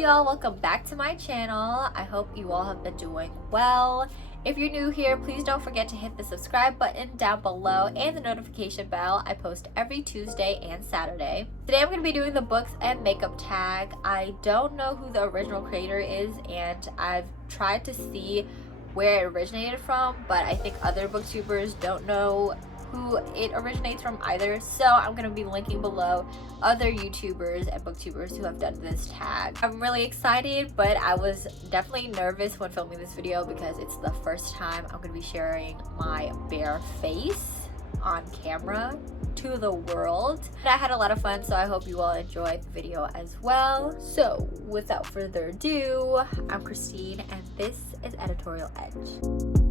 Hey y'all, welcome back to my channel. I hope you all have been doing well. If you're new here, please don't forget to hit the subscribe button down below and the notification bell. I post every Tuesday and Saturday. Today I'm going to be doing the books and makeup tag. I don't know who the original creator is, and I've tried to see where it originated from, but I think other booktubers don't know who it originates from either, so I'm going to be linking below other YouTubers and booktubers who have done this tag. I'm really excited, but I was definitely nervous when filming this video because it's the first time I'm going to be sharing my bare face on camera to the world. I had a lot of fun, so I hope you all enjoyed the video as well. So without further ado, I'm Christine and this is Editorial Edge.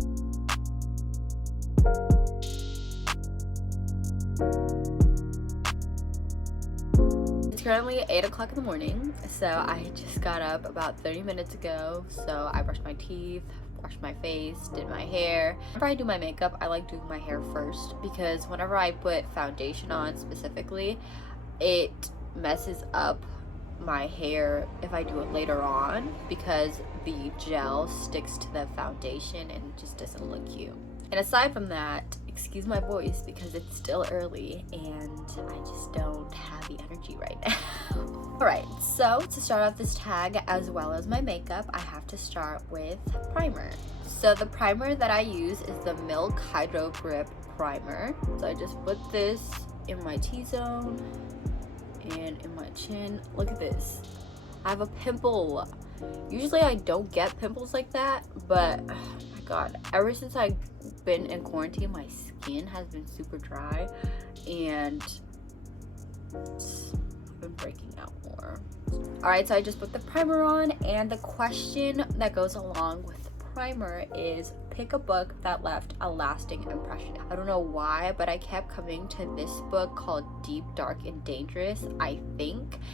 It's currently 8 o'clock in the morning, so I just got up about 30 minutes ago. So I brushed my teeth, washed my face, did my hair. Whenever I do my makeup, I like doing my hair first because whenever I put foundation on specifically, it messes up my hair if I do it later on because the gel sticks to the foundation and it just doesn't look cute. And aside from that, excuse my voice because it's still early and I just don't have the energy right now. Alright, so to start off this tag as well as my makeup, I have to start with primer. So the primer that I use is the Milk Hydro Grip Primer. So I just put this in my T-zone and in my chin. Look at this. I have a pimple. Usually I don't get pimples like that, but oh my god, ever since I've been in quarantine, my skin has been super dry and it's been breaking out more. Alright, so I just put the primer on, and the question that goes along with the primer is pick a book that left a lasting impression. I don't know why, but I kept coming to this book called Deep, Dark, and Dangerous. I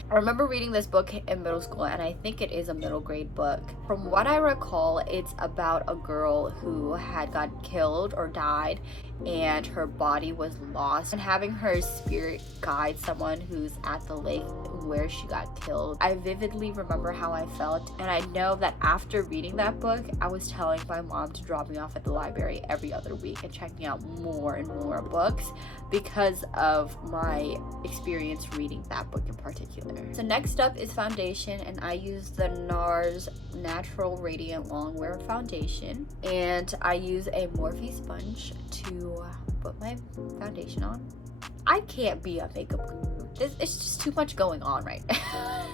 remember reading this book in middle school, and I think it is a middle grade book. From what I recall, it's about a girl who had got killed or died and her body was lost, and having her spirit guide someone who's at the lake where she got killed. I vividly remember how I felt, and I know that after reading that book, I was telling my mom to drop me off at the library every other week and checking out more and more books because of my experience reading that book in particular. So next up is foundation, and I use the NARS Natural Radiant Longwear Foundation, and I use a Morphe sponge to put my foundation on. I can't be a makeup guru. It's just too much going on right now.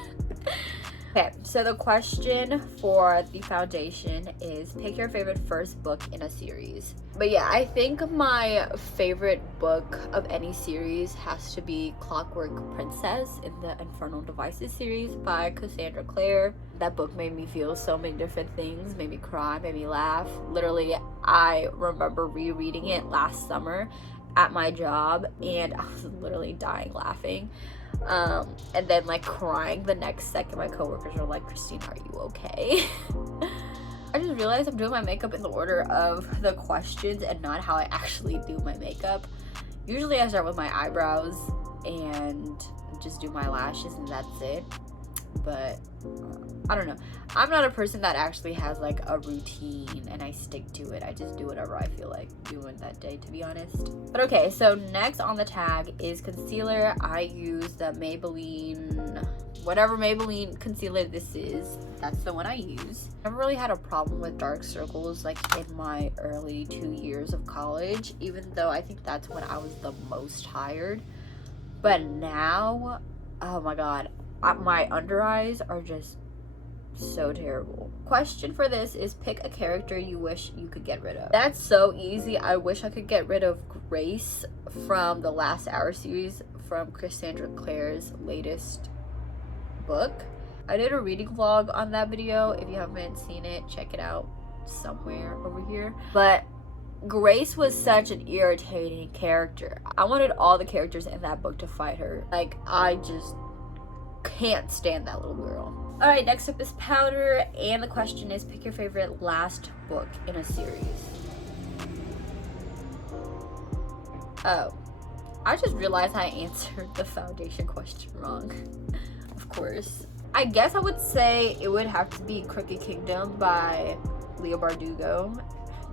Okay, so the question for the foundation is pick your favorite first book in a series. But yeah, I think my favorite book of any series has to be Clockwork Princess in the Infernal Devices series by Cassandra Clare. That book made me feel so many different things, made me cry, made me laugh. Literally, I remember rereading it last summer at my job and I was literally dying laughing. And then like crying the next second. My coworkers were like, Christine, are you okay? I just realized I'm doing my makeup in the order of the questions and not how I actually do my makeup. Usually I start with my eyebrows and just do my lashes and that's it. But I don't know. I'm not a person that actually has like a routine and I stick to it. I just do whatever I feel like doing that day, to be honest. But okay, so next on the tag is concealer. I use the Maybelline, whatever Maybelline concealer this is, that's the one I use. I never really had a problem with dark circles like in my early 2 years of college, even though I think that's when I was the most tired. But now, oh my god, my under eyes are just so terrible. Question for this is pick a character you wish you could get rid of. That's so easy. I wish I could get rid of Grace from the Last Hour series from Cassandra Clare's latest book. I did a reading vlog on that video. If you haven't seen it, check it out somewhere over here. But Grace was such an irritating character. I wanted all the characters in that book to fight her. Like, I just can't stand that little girl. Alright, next up is powder, and the question is pick your favorite last book in a series. Oh, I just realized I answered the foundation question wrong. Of course. I guess I would say it would have to be Crooked Kingdom by Leo Bardugo,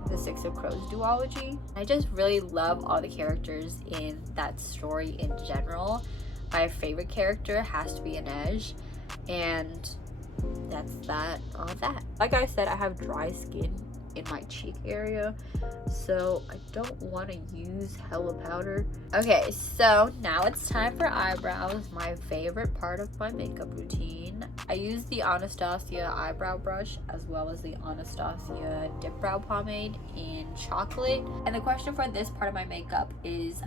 the Six of Crows duology. I just really love all the characters in that story in general. My favorite character has to be Inej, and that's that on that. Like I said, I have dry skin in my cheek area, so I don't want to use hella powder. Okay, so now it's time for eyebrows, my favorite part of my makeup routine. I use the Anastasia eyebrow brush as well as the Anastasia dip brow pomade in chocolate. And the question for this part of my makeup is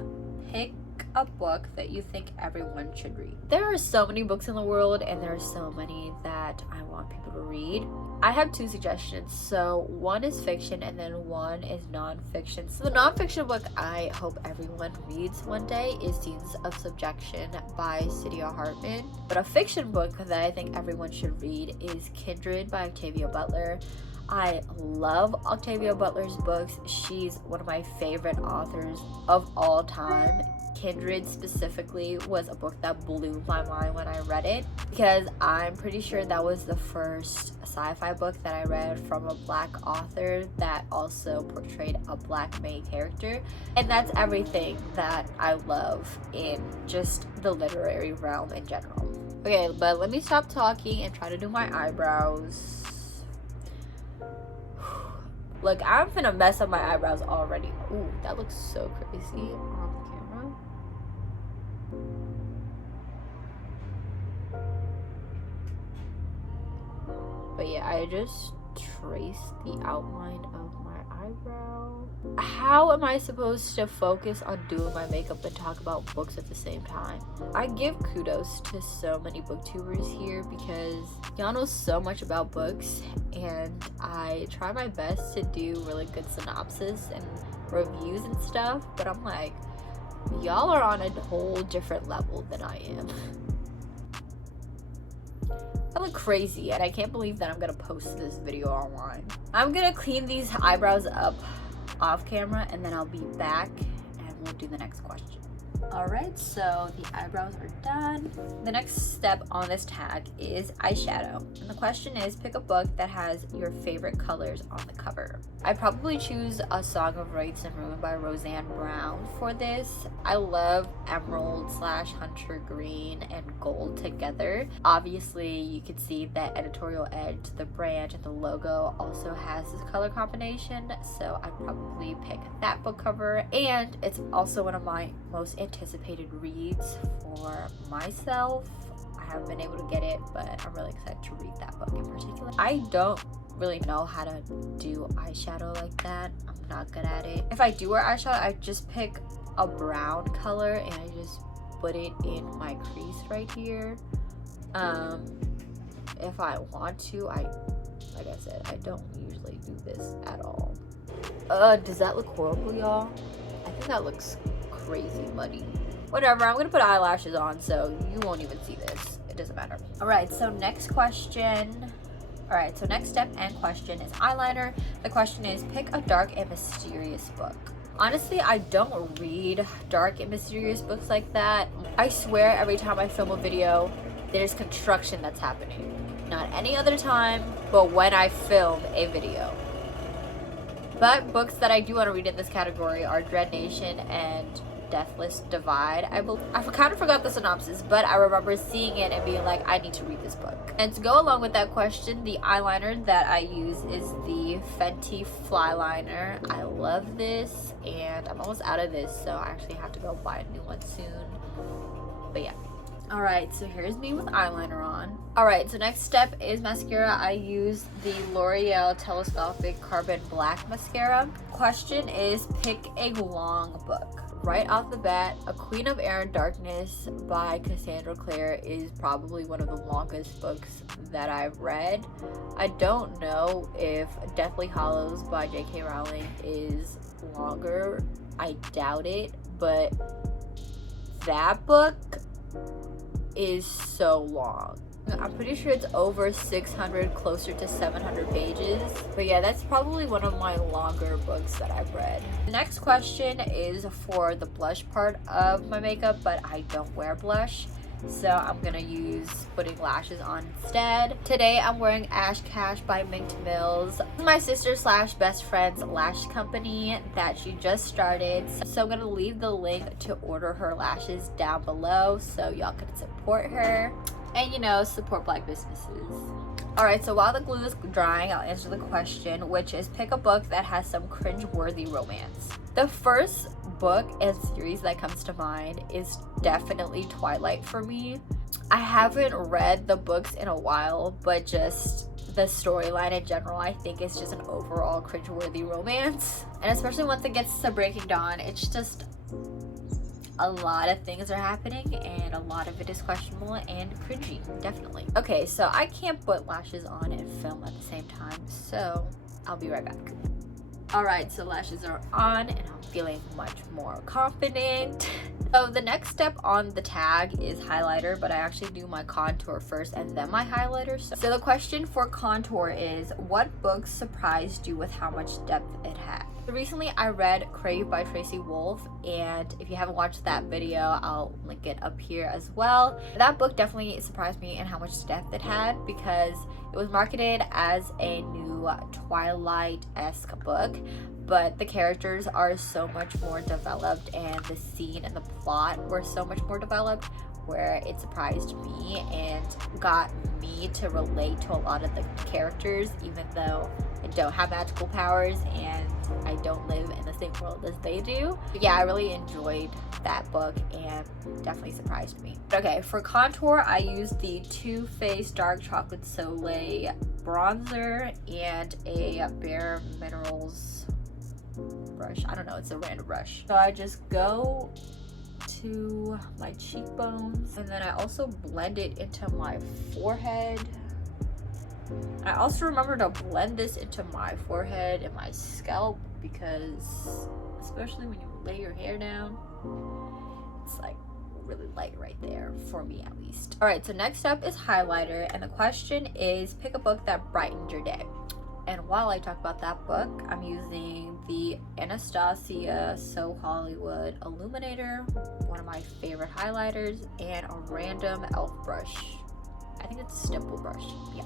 pick a book that you think everyone should read. There are so many books in the world, and there are so many that I want people to read. I have two suggestions. So one is fiction and then one is non-fiction. So the non-fiction book I hope everyone reads one day is Scenes of Subjection by Cydia Hartman. But a fiction book that I think everyone should read is Kindred by Octavia Butler. I love Octavia Butler's books. She's one of my favorite authors of all time. Kindred specifically was a book that blew my mind when I read it, because I'm pretty sure that was the first sci-fi book that I read from a black author that also portrayed a black main character. And that's everything that I love in just the literary realm in general. Okay, but let me stop talking and try to do my eyebrows. Look, I'm finna mess up my eyebrows already. Ooh, that looks so crazy on the camera. But yeah, I just traced the outline of my eyebrow. How am I supposed to focus on doing my makeup and talk about books at the same time? I give kudos to so many booktubers here because y'all know so much about books, and I try my best to do really good synopsis and reviews and stuff, but I'm like, y'all are on a whole different level than I am. I look crazy, and I can't believe that I'm gonna post this video online. I'm gonna clean these eyebrows up off camera, and then I'll be back and we'll do the next question. Alright, so the eyebrows are done. The next step on this tag is eyeshadow. And the question is, pick a book that has your favorite colors on the cover. I probably choose A Song of Rights and Ruin by Roseanne Brown for this. I love emerald / hunter green and gold together. Obviously, you can see that Editorial Edge, the brand and the logo also has this color combination, so I'd probably pick that book cover. And it's also one of my most anticipated reads for myself. I haven't been able to get it, but I'm really excited to read that book in particular. I don't really know how to do eyeshadow like that. I'm not good at it. If I do wear eyeshadow, I just pick a brown color and I just put it in my crease right here. If I want to, like I said, I don't usually do this at all. Does that look horrible, y'all? I think that looks crazy muddy. Whatever, I'm gonna put eyelashes on so you won't even see this. It doesn't matter. Alright, so next question. Alright, so next step and question is eyeliner. The question is, pick a dark and mysterious book. Honestly, I don't read dark and mysterious books like that. I swear every time I film a video, there's construction that's happening. Not any other time, but when I film a video. But books that I do want to read in this category are Dread Nation and Deathless Divide. I kind of forgot the synopsis, but I remember seeing it and being like, I need to read this book. And to go along with that question, the eyeliner that I use is the Fenty Fly Liner. I love this, and I'm almost out of this, so I actually have to go buy a new one soon. But yeah. Alright, so here's me with eyeliner on. Alright, so next step is mascara. I use the L'Oreal Telescopic Carbon Black Mascara. Question is, pick a long book. Right off the bat, A Queen of Air and Darkness by Cassandra Clare is probably one of the longest books that I've read. I don't know if Deathly Hallows by J.K. Rowling is longer. I doubt it, but that book is so long. I'm pretty sure it's over 600, closer to 700 pages. But yeah, that's probably one of my longer books that I've read. The next question is for the blush part of my makeup, but I don't wear blush. so I'm gonna use putting lashes on instead. Today I'm wearing Ash Cash by Mint Mills. My sister slash best friend's lash company that she just started, so I'm gonna leave the link to order her lashes down below so y'all can support her and, you know, support Black businesses. Alright, so while the glue is drying, I'll answer the question, which is pick a book that has some cringe-worthy romance. The first book and series that comes to mind is definitely Twilight for me. I haven't read the books in a while, but just the storyline in general, I think, is just an overall cringe-worthy romance. And especially once it gets to Breaking Dawn, it's just a lot of things are happening and a lot of it is questionable and cringy, definitely. Okay, so I can't put lashes on and film at the same time, so I'll be right back. Alright, so lashes are on and I'm feeling much more confident. So the next step on the tag is highlighter, but I actually do my contour first and then my highlighter. So the question for contour is, what book surprised you with how much depth it had? Recently I read Crave by Tracy Wolff, and if you haven't watched that video, I'll link it up here as well. That book definitely surprised me in how much depth it had, because it was marketed as a new Twilight-esque book, but the characters are so much more developed and the scene and the plot were so much more developed, where it surprised me and got me to relate to a lot of the characters, even though I don't have magical powers and I don't live in the same world as they do. But yeah, I really enjoyed that book and definitely surprised me. Okay, for contour, I used the Too Faced Dark Chocolate Soleil bronzer and a Bare Minerals brush. I don't know, it's a random brush. So I just go to my cheekbones and then I also blend it into my forehead. I also remember to blend this into my forehead and my scalp, because especially when you lay your hair down, it's like really light right there, for me at least. Alright, so next up is highlighter, and the question is pick a book that brightened your day. And while I talk about that book, I'm using the Anastasia So Hollywood Illuminator, one of my favorite highlighters, and a random e.l.f. brush. I think it's a stipple brush, yeah.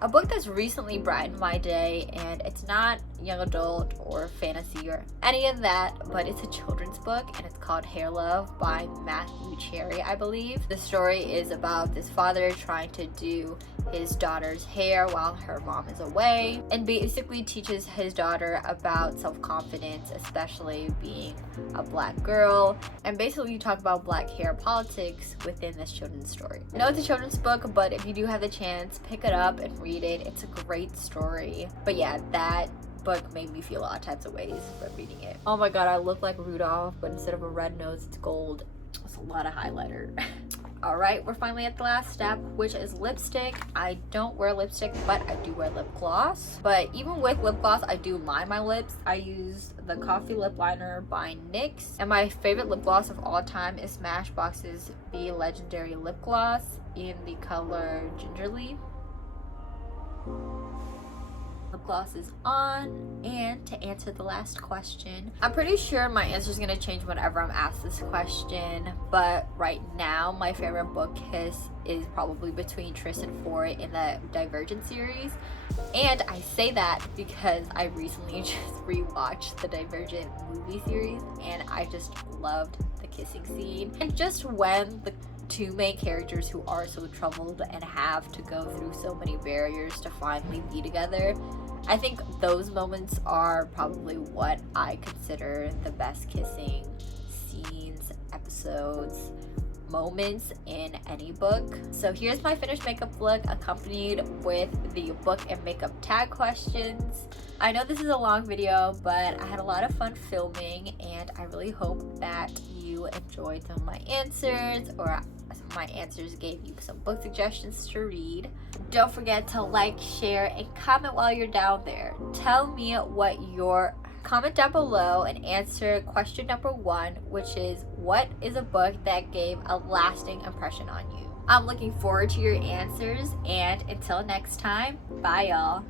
A book that's recently brightened my day, and it's not young adult or fantasy or any of that, but it's a children's book and it's called Hair Love by Matthew Cherry, I believe. The story is about this father trying to do his daughter's hair while her mom is away, and basically teaches his daughter about self-confidence, especially being a Black girl, and basically you talk about Black hair politics within this children's story. I know it's a children's book, but if you do have the chance, pick it up and read it. It's a great story. But yeah, that book made me feel a lot of types of ways from reading it. Oh my god, I look like Rudolph, but instead of a red nose, it's gold. It's a lot of highlighter. Alright, we're finally at the last step, which is lipstick. I don't wear lipstick, but I do wear lip gloss. But even with lip gloss, I do line my lips. I use the Coffee Lip Liner by NYX. And my favorite lip gloss of all time is Smashbox's Be Legendary Lip Gloss in the color Gingerly. Lip gloss is on, and to answer the last question, I'm pretty sure my answer is going to change whenever I'm asked this question, but right now my favorite book kiss is probably between Tris and Foy in the Divergent series. And I say that because I recently just rewatched the Divergent movie series and I just loved the kissing scene, and just when the two main characters who are so troubled and have to go through so many barriers to finally be together, I think those moments are probably what I consider the best kissing scenes, episodes, moments in any book. So here's my finished makeup look accompanied with the book and makeup tag questions. I know this is a long video, but I had a lot of fun filming and I really hope that you enjoyed some of my answers, or some of my answers gave you some book suggestions to read. Don't forget to like, share, and comment while you're down there. Tell me what your comment down below and answer question number 1, which is, what is a book that gave a lasting impression on you? I'm looking forward to your answers, and until next time, bye y'all.